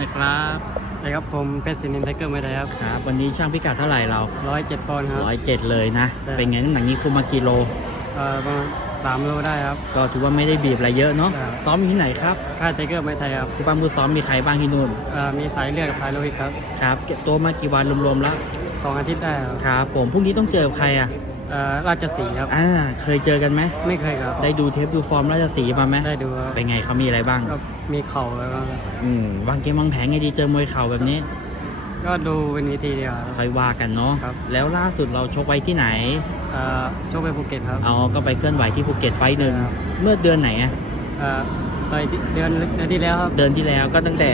นะครับนะครับผมเพชรศินินไทเกอร์ไม่ได้ครับ ครับ วันนี้ช่างพิกัดเท่าไหร่เราร้อยเจ็ดปอนด์ครับร้อยเจ็ดเลยนะใช่เป็นไงน้ำหนักนี้คุมมากี่โลเอ่อประมาณสามโลได้ครับ ก็ถือว่าไม่ได้บีบอะไรเยอะเนาะ ครับ ซ้อมอยู่ที่ไหนครับค่ายไทเกอร์ไม่ไทยครับผู้ปั้มผู้ซ้อมมีใครบ้างที่นู่น เอ่อมีสายเลือดกับสายโลหิตครับครับ เก็บตัวมากี่วันรวมๆแล้ว สองอาทิตย์ได้ครับ ครับ ผมพรุ่งนี้ต้องเจอกับใครอะ เอ่อราชสีห์ครับ อ่าเคยเจอกันไหมไม่เคยครับ ได้ดูเทปดูฟอร์มราชสีห์มาไหมได้ดูครับเป็นไงเขามีอะไรบ้างก็มีเข่าแล้วก็อืมวางเกมวางแผนไงดีเจอมวยเข่าแบบนี้ก็ดูเป็นวิธีเดียวครับ ค่อยว่ากันเนาะครับ แล้วล่าสุดเราชกไว้ที่ไหนเอ่อโชคไปภูเก็ตครับ เอาก็ไปเคลื่อนไหวที่ภูเก็ตไฟท์หนึ่งครับ เมื่อเดือนไหนอะเอ่อต่อยเดือนเดือนที่แล้วครับ เดือนที่แล้วก็ตั้งแต่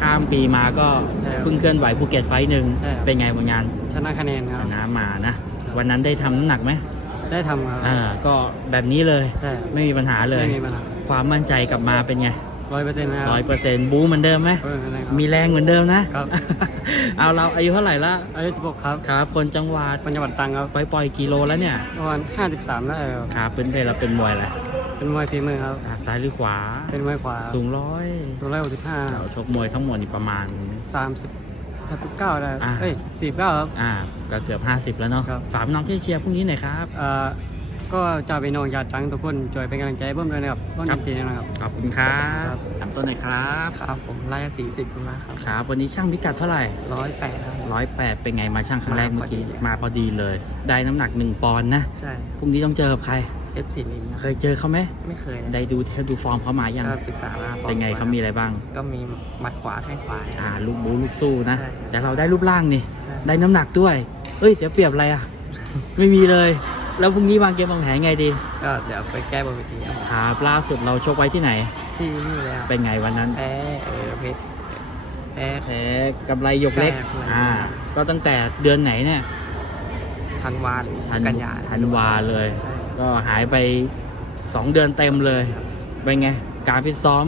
ข้ามปีมาก็ใช่ครับเพิ่งเคลื่อนไหวภูเก็ตไฟท์หนึ่งใช่ครับ เป็นไงผลงานชนะคะแนนคชรับ นะมานะ วันนั้นได้ทำน้ำหนักไหมได้ทำครับ อ่า ก็แบบนี้เลย ใช่ ไม่มีปัญหาเลย ไม่มีปัญหาความมั่นใจกลับมาเป็นไงร้อยเปอร์เซ็นต์นะครับร้อยเปอร์เซ็นต์บู๊เหมือนเดิมไหมเออนะครับ มีแรงเหมือนเดิมนะ ครับ เอาเราอายุเท่าไหร่ละอายุสิบหกครับครับ คนจังหวัดปัญญาวัดตรังครับไปปล่อยกิโลแล้วเนี่ย ประมาณห้าสิบสามได้ครับ ครับเป็นเพลเราเป็นมวยอะไรเป็นมวยฝีมือครับ อ่าซ้ายหรือขวา เป็นมวยขวาสูงร้อย สูงร้อยหกสิบห้าเราชกมวยทั้งหมดนี่ประมาณ สามสิบ สามสิบเก้าได้อ่า เอ้ยสี่เก้าครับ อ่า ก็เกือบ 50 แล้วเนาะครับ ฝากพี่น้องที่เชียร์พรุ่งนี้หน่อยครับ เอ่อก็จะไปน้องญาติจังทุกคนช่วยเป็นกำลังใจให้เพิ่มด้วยนะครับเพิ่มครับ จริงๆนะครับ ขอบคุณครัครับบถามต้นหน่อยครับ ครับผมไล่สี่สิบขึ้นมาครับครับ วันนี้ช่างพิกัดเท่าไหร่ร้อยแปดครับ ร้อยแปดเป็นไงมาช่างครั้งแรกมาเมื่อกี้พอดีมาพอดีเลย ได้น้ำหนักหนึ่งปอนด์นะ ใช่ พรุ่งนี้ต้องเจอกับใคร เอสสี่ลินเคยเจอเขาไหมไม่เคยได้ดูเทปดูฟอร์มเขามายังก็ศึกษามาเป็นไงเขามีอะไรบ้าง ก็มีหมัดขวาแข้งขวาอ่าลูกบูลูกสู้นะใช่แต่เราได้รูปร่างนี่ใช่ได้น้ำหนักด้วย เอ้ยเสียเปรียบอะไรอะ ไม่มีเลย แล้วพรุ่งนี้วางเกมวางแผนไงดี ก็เดี๋ยวไปแก้บนเวทีครับครับล่าสุดเราชกไว้ที่ไหน ที่นี่เลยครับเป็นไงวันนั้นแพ้เออเพชรแพ้แพ้กำไรหยกเล็กใช่ครับอ่าก็ตั้งแต่เดือนไหนเนี่ย ธันวาหรือธันกันยาธันวาเลย ใช่ก็หายไป 2 เดือนเต็มเลยครับเป็นไง การฟิตซ้อม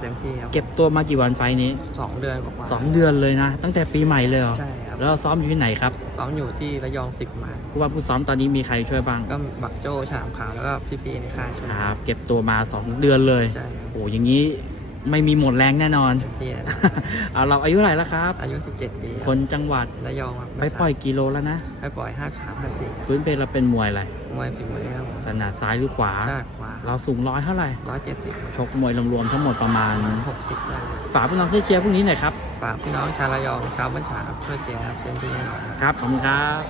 เต็มที่ครับเก็บตัวมากี่วันไฟล์นี้ สองเดือนกว่าๆ2 เดือนเลยนะ ตั้งแต่ปีใหม่เลยเหรอใช่ครับแล้วเราซ้อมอยู่ที่ไหนครับซ้อมอยู่ที่ระยองสิบมาผู้ว่าผู้ซ้อมตอนนี้มีใครช่วยบ้างก็บักโจ้ฉลามขาวแล้วก็พี่ๆในค่ายช่วยครับ เก็บตัวมา 2 เดือนเลย ใช่ครับโอ้อย่างนี้ ไม่มีหมดแรงแน่นอนเต็มที่นะเอาเราอายุเท่าไหร่แล้วครับ อายุ 17 ปีคนจังหวัดระยองครับไปปล่อยกิโลแล้วนะไปปล่อย53 54พื้นเพเราเป็นมวยอะไรมวยฝีมือครับผมถนัดซ้ายหรือขวา ด้านขวาเราสูงร้อยเท่าไหร่170ชกมวยรวมๆทั้งหมดประมาณ60ได้ฝากพี่น้องที่เชียร์พรุ่งนี้หน่อยครับ ฝากพี่น้องชาวระยองชาวบ้านฉางครับช่วยเสียร์ครับเต็มที่แน่นอนครับ ครับ ขอบคุณครับ